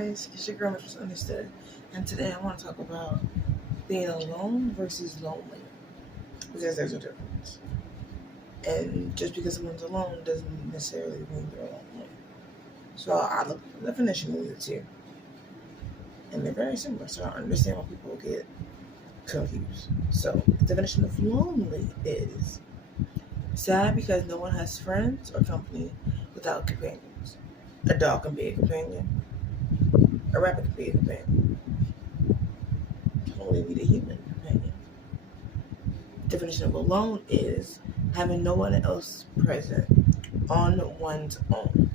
guys, it's your girl Misunderstood, and today I want to talk about being alone versus lonely because there's a difference. And just because someone's alone doesn't necessarily mean they're lonely. So I looked at the definition of the two, and they're very similar. So I understand why people get confused. So the definition of lonely is sad because no one has friends or company without companions. A dog can be a companion. A rabbit can be a companion. You only need a human companion. Definition of alone is having no one else present on one's own.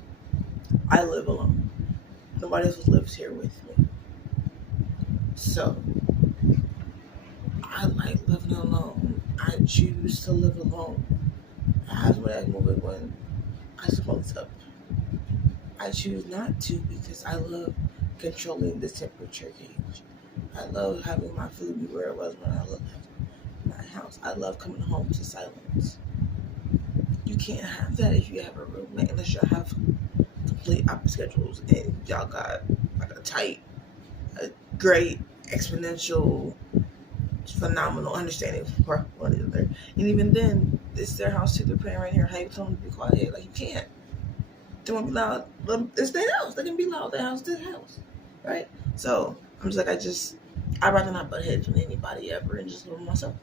I live alone. Nobody else lives here with me. So I like living alone. I choose to live alone. That's what I move it when I smoke up. I choose not to because I love controlling the temperature gauge. I love having my food be where it was when I left my house. I love coming home to silence. You can't have that if you have a roommate unless you have complete opposite schedules and y'all got like a great, exponential, phenomenal understanding for one another. And even then, it's their house too. They're playing right here. How you tell them to be quiet? Like you can't. They want to be loud. It's their house. They can be loud. Their house, their house, right? So I'm just like I'd rather not butt heads with anybody ever and just live with myself.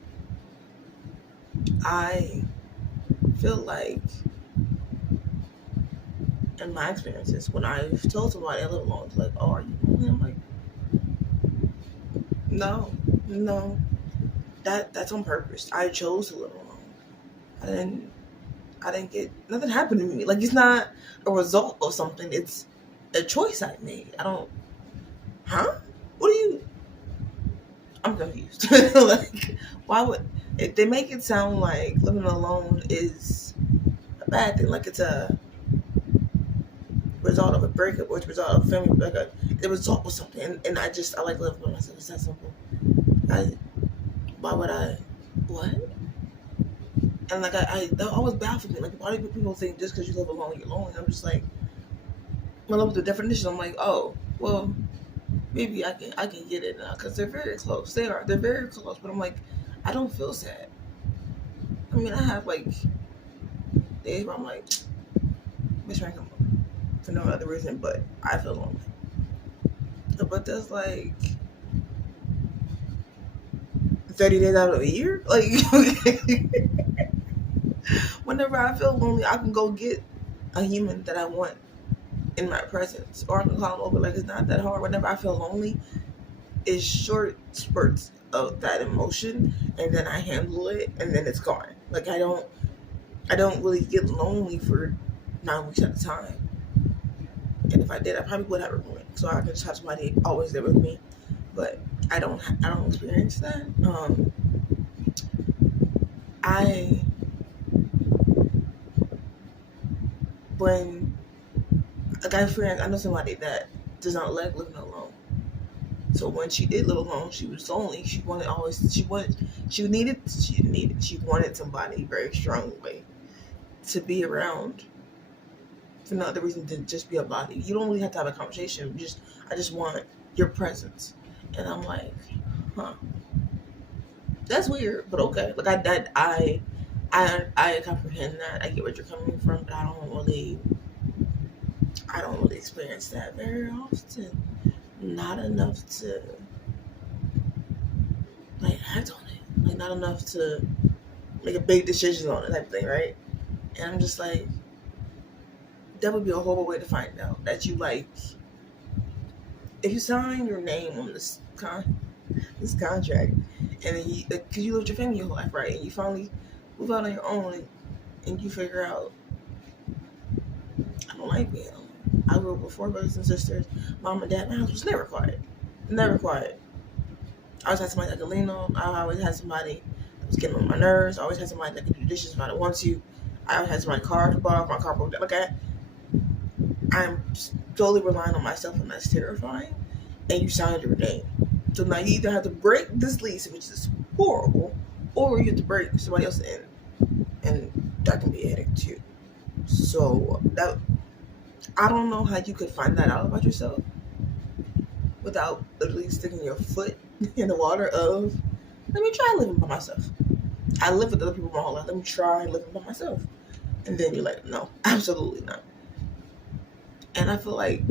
I feel like, in my experiences, when I've told somebody I live alone, it's like, "Oh, are you lonely?" I'm like, no, that's on purpose. I chose to live alone. I didn't get nothing happened to me. Like it's not a result of something. It's a choice I made. I don't. Huh? What are you? I'm confused. Like, why would if they make it sound like living alone is a bad thing? Like it's a result of a breakup or it's a result of a family breakup. The result was something, and I like living by myself. It's that simple. Why would I? What? And like that always baffles me. Like why do people think just because you live alone you're lonely? I'm just like, when I look at the definition, I'm like, oh, well, maybe I can get it now because they're very close. They're very close. But I'm like, I don't feel sad. I mean, I have like days where I'm like, Miss Rank come over for no other reason, but I feel lonely. But there's like 30 days out of a year, like whenever I feel lonely, I can go get a human that I want in my presence, or I can call them over. Like it's not that hard. Whenever I feel lonely, it's short spurts of that emotion, and then I handle it, and then it's gone. Like I don't really get lonely for 9 weeks at a time. And if I did, I probably would have a roommate, so I could just have somebody always there with me. But I don't experience that. When a guy friend, I know somebody that does not like living alone. So when she did live alone, she was lonely. She wanted somebody very strongly to be around for no other reason than just be a body. You don't really have to have a conversation. I just want your presence. And I'm like, huh, that's weird, but okay. Like I comprehend that. I get where you're coming from, but I don't really experience that very often. Not enough to like act on it. Like not enough to make a big decision on it type thing, right? And I'm just like, that would be a horrible way to find out that you like. If you sign your name on this contract, and then because you lived your family your whole life, right? And you finally move out on your own, and you figure out, I don't like being alone. I grew up with 4 brothers and sisters. Mom and dad. My house was never quiet. Never quiet. I always had somebody that could lean on. I always had somebody that was getting on my nerves. I always had somebody that could do dishes if I didn't want to. I always had somebody's car to borrow if my car broke down. Like I'm totally relying on myself, and that's terrifying. And you signed your name. So now you either have to break this lease, which is horrible, or you have to break somebody else in. And that can be a headache too. So I don't know how you could find that out about yourself. without literally sticking your foot in the water of, let me try living by myself. I live with other people my whole life. Let me try living by myself. And then you're like, no, absolutely not. And I feel like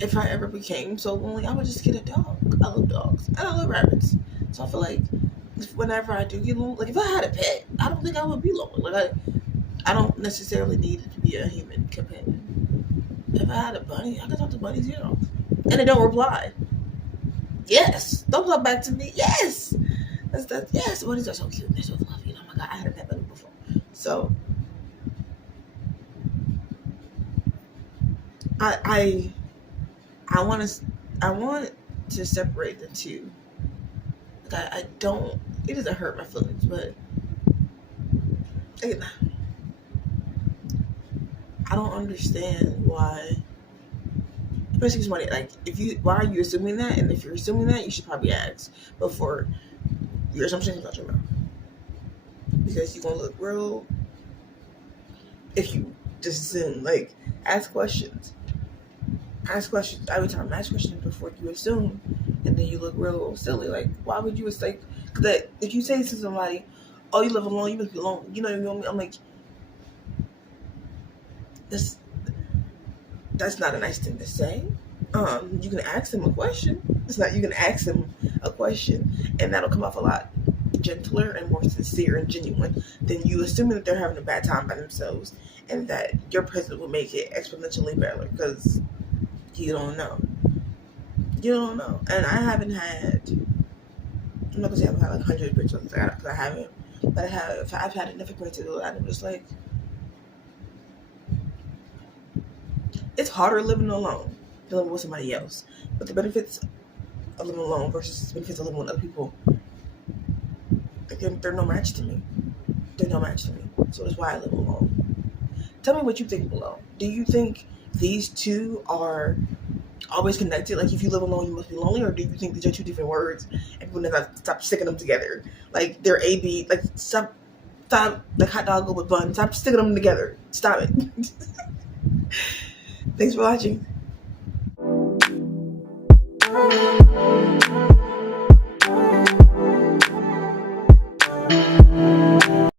if I ever became so lonely, I would just get a dog. I love dogs. And I love rabbits. So I feel like whenever I do get lonely, like if I had a pet, I don't think I would be lonely. Like I don't necessarily need it to be a human companion. If I had a bunny, I could talk to bunnies, and they don't reply. Yes, don't talk back to me. Yes, that's yes. Bunnies are so cute. They're so fluffy. Oh my god, I had a pet bunny before. So I want to separate the two. Like I don't. It doesn't hurt my feelings, but I don't understand why. Especially somebody like why are you assuming that? And if you're assuming that, you should probably ask before your assumptions about your mouth, because you're gonna look real if you just assume. Like ask questions. Ask questions every time. Ask questions before you assume, and then you look real silly. Like why would you like that? If you say to somebody, "Oh, you live alone, you must be alone," you know what I mean? I'm like, that's not a nice thing to say. You can ask them a question. You can ask them a question, and that'll come off a lot gentler and more sincere and genuine than you assuming that they're having a bad time by themselves, and that your presence will make it exponentially better, because you don't know. You don't know. And I haven't had. I'm not gonna say I've had like 100 breaks because I haven't, but I've had enough experiences that I'm just like, it's harder living alone than living with somebody else. But the benefits of living alone versus the benefits of living with other people, they're no match to me. They're no match to me. So that's why I live alone. Tell me what you think below. Do you think these two are always connected? Like if you live alone, you must be lonely? Or do you think these are two different words and people never stop sticking them together? Like they're A-B, like stop like hot dog with bun. Stop sticking them together. Stop it. Thanks for watching.